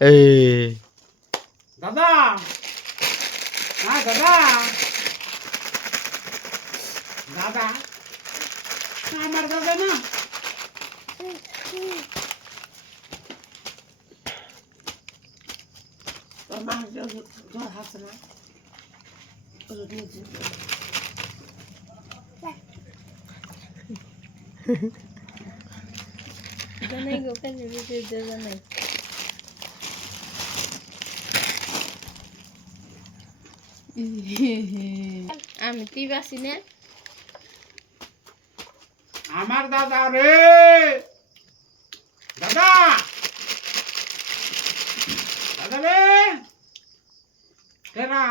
এই দাদা হ্যাঁ দাদা দাদা আমার দাদা না তোর মা জ্বর হাসছে না জানাই গো কাছে ভিতরে জানাই আমি তুই বাসি না আমার দাদা রে দাদা দাদা রে কেরা